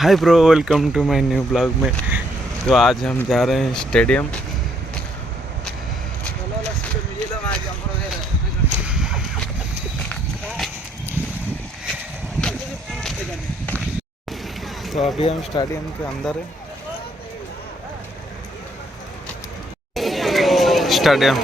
Hi bro, welcome to my new blog में। तो आज हम जा रहे हैं स्टेडियम। तो अभी हम स्टेडियम के अंदर हैं। स्टेडियम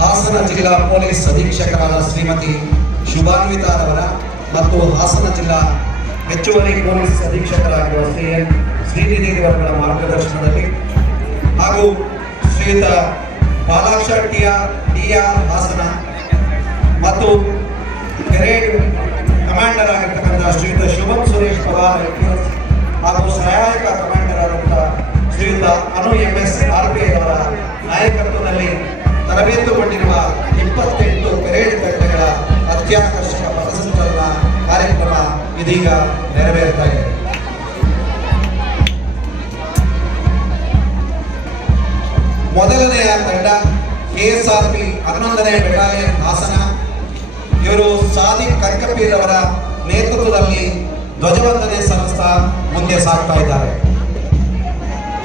ಹಾಸನ ಜಿಲ್ಲಾ ಪೊಲೀಸ್ ಅಧೀಕ್ಷಕರಾದ ಶ್ರೀಮತಿ ಶುಭಾನ್ವಿತಾರವರ ಮತ್ತು ಹಾಸನ ಜಿಲ್ಲಾ ಹೆಚ್ಚುವರಿ ಪೊಲೀಸ್ ಅಧೀಕ್ಷಕರಾಗಿರುವ ಶ್ರೀನಿಧಿಯವರ ಮಾರ್ಗದರ್ಶನದಲ್ಲಿ ಹಾಗೂ ಶ್ರೀಯುತ ಬಾಲಾಕ್ಷ ಟಿಆರ್ ಹಾಸನ ಮತ್ತು ಪೆರೇಡ್ ಕಮಾಂಡರ್ ಆಗಿರ್ತಕ್ಕಂಥ ಶ್ರೀಯುತ ಶುಭಂ ಸುರೇಶ್ ಪವಾರ್ ಹಾಗೂ ಸಹಾಯಕ ಕಮಾಂಡರ್ ಆದಂತಹ ಶ್ರೀಯುತ ಅನು MS RPI ಅವರ ನಾಯಕತ್ವದಲ್ಲಿ ತರಬೇತುಗೊಂಡಿರುವ 28 ಪೆರೇಡ್ ತಂಡಗಳ ಅತ್ಯಾಕರ್ಷಕ ಪಥಸಂಚಲನ ಕಾರ್ಯಕ್ರಮ ಇದೀಗ ನೆರವೇರುತ್ತಾ ಇದೆ. ಮೊದಲನೆಯ ತಂಡ KSRP 11ನೇ ಬೆಟಾಲಿಯನ್ ಹಾಸನ. ಇವರು ಸಾದಿಕ್ ಕರ್ಕಪೀರ್ ಅವರ ನೇತೃತ್ವದಲ್ಲಿ ಧ್ವಜವಂದನೆ ಸಲ್ಲಿಸ್ತಾ ಮುಂದೆ ಸಾಗ್ತಾ ಇದ್ದಾರೆ.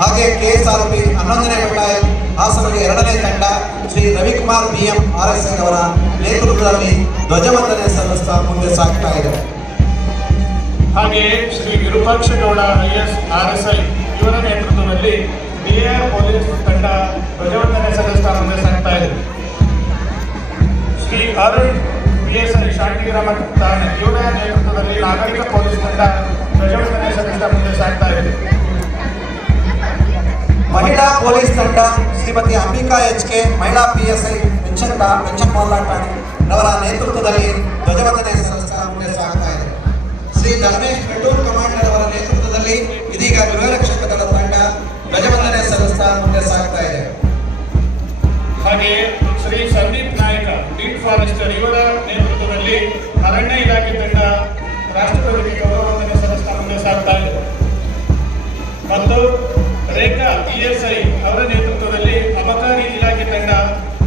ಹಾಗೆ KSRP 11ನೇ ಬೆಟಾಲಿಯನ್ ಹಾಸನದ 2ನೇ ತಂಡ ಶ್ರೀ ರವಿಕುಮಾರ್ BM RSI ಅವರ ನೇತೃತ್ವದಲ್ಲಿ ಧ್ವಜವಂದನೆ ಸಲ್ಲಿಸ್ತಾ ಮುಂದೆ ಸಾಗ್ತಾ ಇದೆ. ಹಾಗೆ ಶ್ರೀ ವಿರೂಪಾಕ್ಷ ಗೌಡ IS RSI ಇವರ ನೇತೃತ್ವದಲ್ಲಿ BR ಪೊಲೀಸ್ ತಂಡ ಧ್ವಜವಂದನೆ ಸಲ್ಲಿಸ್ತಾ ಮುಂದೆ ಸಾಗ್ತಾ ಇದೆ. ಶ್ರೀ ಅರುಣ್ PSI ಶಾಂತಿಗ್ರಾಮ ಠಾಣೆ ಇವರ ನೇತೃತ್ವದಲ್ಲಿ ನಾಗರಿಕ ಪೊಲೀಸ್ ತಂಡ ಧ್ವಜವಂದನೆ ಸಲ್ಲಿಸ್ತಾ ಮುಂದೆ ಸಾಗ್ತಾ ಇದೆ. ಮಹಿಳಾ ಪೊಲೀಸ್ ತಂಡ ಶ್ರೀಮತಿ ಅಂಬಿಕಾ HK ಮಹಿಳಾ PSI ಪೆನ್ಷನ್ ಮಾಲಾಟಾಣಿ ಅವರ ನೇತೃತ್ವದಲ್ಲಿ ಧ್ವಜವಂದನೆ ಸಲ್ಲಿಸ್ತಾ ಮುಂದೆ ಸಾಗ್ತಾ ಇದೆ. ಶ್ರೀ ಧರ್ಮೇಶ್ ಪೆಟ್ರೋಲ್ ಕಮಾಂಡರ್ ಅವರ ನೇತೃತ್ವದಲ್ಲಿ ಇದೀಗ ಗೃಹರಕ್ಷಕ ದಳ ತಂಡ ಧ್ವಜವಂದನೆ ಸಲ್ಲಿಸ್ತಾ ಮುಂದೆ ಸಾಗ್ತಾ ಇದೆ. ಹಾಗೆ ಶ್ರೀ ಸಂದೀಪ್ ನಾಯಕ ಬೀಟ್ ಫಾರೆಸ್ಟರ್ ಇವರ ನೇತೃತ್ವದಲ್ಲಿ ಅರಣ್ಯ ಇಲಾಖೆ ತಂಡ ರಾಷ್ಟ್ರಪತಿಗೆ ಗೌರವವಂದನೆ ಸಲ್ಲಿಸ್ತಾ ಮುಂದೆ ಸಾಗ್ತಾ ಇದೆ. ಮತ್ತು ರೇಖಾ ESI ಅವರ ನೇತೃತ್ವದಲ್ಲಿ ಅಬಕಾರಿ ಇಲಾಖೆ ತಂಡ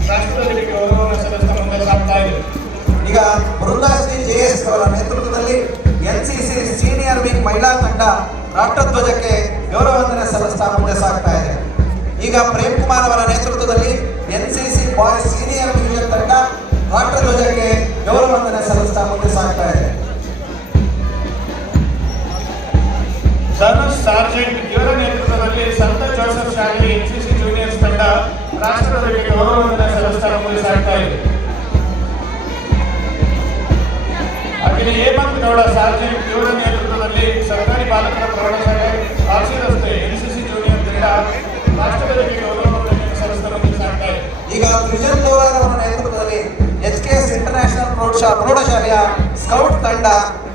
ರಾಷ್ಟ್ರಪತಿಗೆ ಗೌರವವನ್ನು ಸಲ್ಲಿಸ್ತಾ ಮುಂದೆ ಸಾಗ್ತಾ ಇದೆ. ಈಗ ಬೃಂದಾಶ್ರೀ JS ಅವರ ನೇತೃತ್ವದಲ್ಲಿ NCC ಸೀನಿಯರ್ ವಿಂಗ್ ಮಹಿಳಾ ತಂಡ ರಾಷ್ಟ್ರಧ್ವಜಕ್ಕೆ ಗೌರವವಂದನೆ ಸಲ್ಲಿಸ್ತಾ ಮುಂದೆ ಸಾಗ್ತಾ ಇದೆ. ಈಗ ಪ್ರೇಮ್ ಕುಮಾರ್ ಅವರ ನೇತೃತ್ವದಲ್ಲಿ NCC ಬಾಯ್ಸ್ ಸೀನಿಯರ್ ಡಿವಿಷನ್ ತಂಡ ರಾಷ್ಟ್ರಧ್ವಜಕ್ಕೆ ಗೌರವವಂದನೆ ಸಲ್ಲಿಸ್ತಾ ಮುಂದೆ ಸಾಗ್ತಾ ಇದೆ. ಧನುಷ್ ಸಾರ್ಜೆಂಟ್ ಇವರ ನೇತೃತ್ವದಲ್ಲಿ ಸಂತ ಜೋಸೆಫ್ ಶಾಲೆ NCC ಜೂನಿಯರ್ಸ್ ತಂಡ ರಾಷ್ಟ್ರಪತಿಗೆ ಗೌರವವಂದನೆ ಸಲ್ಲಿಸ್ತಾ ಮುಂದೆ ಸಾಗ್ತಾ ಇದೆ. ಹಾಗೆ ಹೇಮಂತ್ ಗೌಡ ಸಾರ್ಜೆಂಟ್ ಇವರ ನೇತೃತ್ವದಲ್ಲಿ ಸರ್ಕಾರಿ ಬಾಲಕರ ಪ್ರೌಢಶಾಲೆ RC ರಸ್ತೆ NCC ಜೂನಿಯರ್ ತಂಡ ರಾಷ್ಟ್ರಪತಿಗೆ ಗೌರವವಂದನೆ ಸಲ್ಲಿಸ್ತಾ ಮುಂದೆ ಸಾಗ್ತಾ ಇದೆ. ಈಗ ತ್ರಿಜನ್ ಲೋಹರ್ ಅವರ ನೇತೃತ್ವದಲ್ಲಿ HKS ಇಂಟರ್ನ್ಯಾಷನಲ್ ಪ್ರೌಢಶಾಲೆಯ ಸ್ಕೌಟ್ ತಂಡ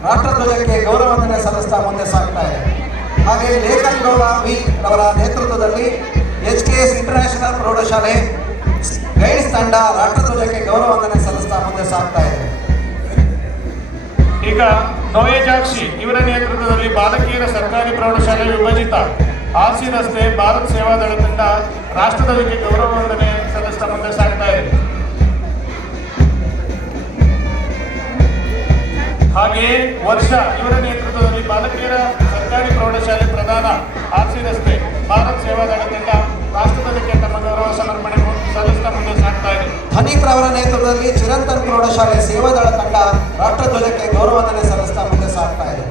ರಾಷ್ಟ್ರಧ್ವಜಕ್ಕೆ ಗೌರವವಂದನೆ ಸಲ್ಲಿಸ್ತಾ ಮುಂದೆ ಸಾಗ್ತಾ ಇದೆ. ಹಾಗೆ ಲೇಖನ್ ಗೌಡ V ಅವರ ನೇತೃತ್ವದಲ್ಲಿ HKS ಇಂಟರ್ನ್ಯಾಷನಲ್ ಪ್ರೌಢಶಾಲೆ ಗೈಡ್ಸ್ ತಂಡ ರಾಷ್ಟ್ರಧ್ವಜಕ್ಕೆ ಗೌರವವಂದನೆ ಸಲ್ಲಿಸ್ತಾ ಮುಂದೆ ಸಾಗ್ತಾ ಇದೆ. ಈಗ ನೋಯೇಜಾಕ್ಷಿ ಇವರ ನೇತೃತ್ವದಲ್ಲಿ ಬಾಲಕಿಯರ ಸರ್ಕಾರಿ ಪ್ರೌಢಶಾಲೆ ವಿಭಜಿತ RC ರಸ್ತೆ ಭಾರತ್ ಸೇವಾದಳ ತಂಡ ರಾಷ್ಟ್ರಧ್ವಜಕ್ಕೆ ಗೌರವವಂದನೆ ಸಲ್ಲಿಸ್ತಾ ಮುಂದೆ ಸಾಗ್ತಾ ಇದೆ. ಹಾಗೆಯೇ ವರ್ಷ ಇವರ ನೇತೃತ್ವದಲ್ಲಿ ಬಾಲಕಿಯರ ಸರ್ಕಾರಿ ಪ್ರೌಢಶಾಲೆ ಪ್ರಧಾನ RC ರಸ್ತೆ ಭಾರತ್ ಸೇವಾದಳ ತಂಡ ರಾಷ್ಟ್ರಧ್ವಜಕ್ಕೆ ತಮ್ಮ ಗೌರವ ಸಮರ್ಪಣೆ ಸಲ್ಲಿಸ್ತಾ ಮುಂದೆ ಸಾಗ್ತಾ ಇದೆ. ಹನೀಫ್ ರವರ ನೇತೃತ್ವದಲ್ಲಿ ಚಿರಂತನ್ ಪ್ರೌಢಶಾಲೆ ಸೇವಾದಳ ತಂಡ ರಾಷ್ಟ್ರಧ್ವಜಕ್ಕೆ ಗೌರವವಂದನೆ ಸಲ್ಲಿಸ್ತಾ ಮುಂದೆ ಸಾಗ್ತಾ ಇದೆ.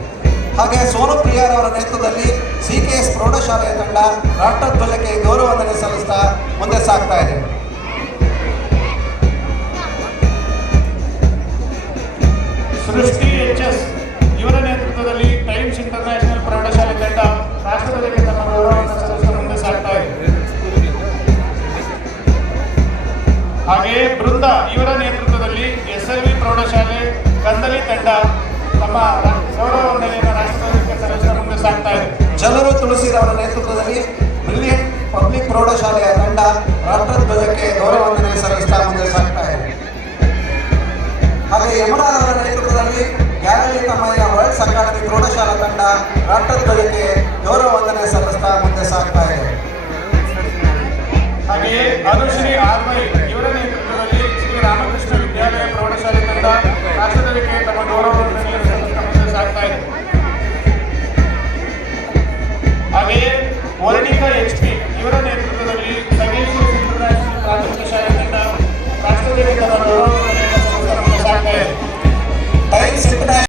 ಹಾಗೆ ಸೋನು ಪ್ರಿಯಾರವರ ನೇತೃತ್ವದಲ್ಲಿ CKS ಪ್ರೌಢಶಾಲೆಯ ತಂಡ ರಾಷ್ಟ್ರಧ್ವಜಕ್ಕೆ ಗೌರವ ವಂದನೆ ಸಲ್ಲಿಸ್ತಾ ಮುಂದೆ ಸಾಗ್ತಾ ಇದೆ. ಸೃಷ್ಟಿ HS ಇವರ ನೇತೃತ್ವದಲ್ಲಿ ಟೈಮ್ಸ್ ಇಂಟರ್ನ್ಯಾಷನಲ್ ಪ್ರೌಢಶಾಲೆ ತಂಡ ರಾಷ್ಟ್ರಧ್ವಜಕ್ಕೆ ತಮ್ಮ ಗೌರವವನ್ನು ಸಲ್ಲಿಸುತ್ತಾ ಮುಂದೆ ಸಾಗ್ತಾ ಇದೆ. ಹಾಗೆಯೇ ಬೃಂದ ಇವರ ನೇತೃತ್ವದಲ್ಲಿ SLV ಪ್ರೌಢಶಾಲೆ ಕಂದಲಿ ತಂಡ ತಮ್ಮ ಗೌರವ ವಂದನೆಯನ್ನು ರಾಷ್ಟ್ರಧ್ವಜಕ್ಕೆ ಸಲ್ಲಿಸುತ್ತಾ ಮುಂದೆ ಸಾಗ್ತಾ ಇದೆ. ಚಲರು ತುಳಸಿರವರ ನೇತೃತ್ವದಲ್ಲಿ ಬ್ರಿಲಿಯಂಟ್ ಪಬ್ಲಿಕ್ ಪ್ರೌಢಶಾಲೆಯ ತಂಡ ರಾಷ್ಟ್ರಧ್ವಜಕ್ಕೆ ಗೌರವ ವಂದನೆ ಸಲ್ಲಿಸ್ತಾ ಮುಂದೆ ಸಾಗ್ತಾ ಇದೆ. ಹಾಗೆ ಯಮುನಾರವರ ನೇತೃತ್ವದಲ್ಲಿ ಗ್ಯಾಲರಿ ತಮ್ಮಯ್ಯ ವರ್ಲ್ಡ್ಸ್ ಅಕಾಡೆಮಿ ಪ್ರೌಢಶಾಲಾ ತಂಡ ರಾಷ್ಟ್ರಧ್ವಜಕ್ಕೆ ಗೌರವ ವಂದನೆ ಸಲ್ಲಿಸ್ತಾ ಮುಂದೆ ಸಾಗ್ತಾ ಇದೆ. ಹಾಗೆಯೇ ಅನುಶ್ರೀ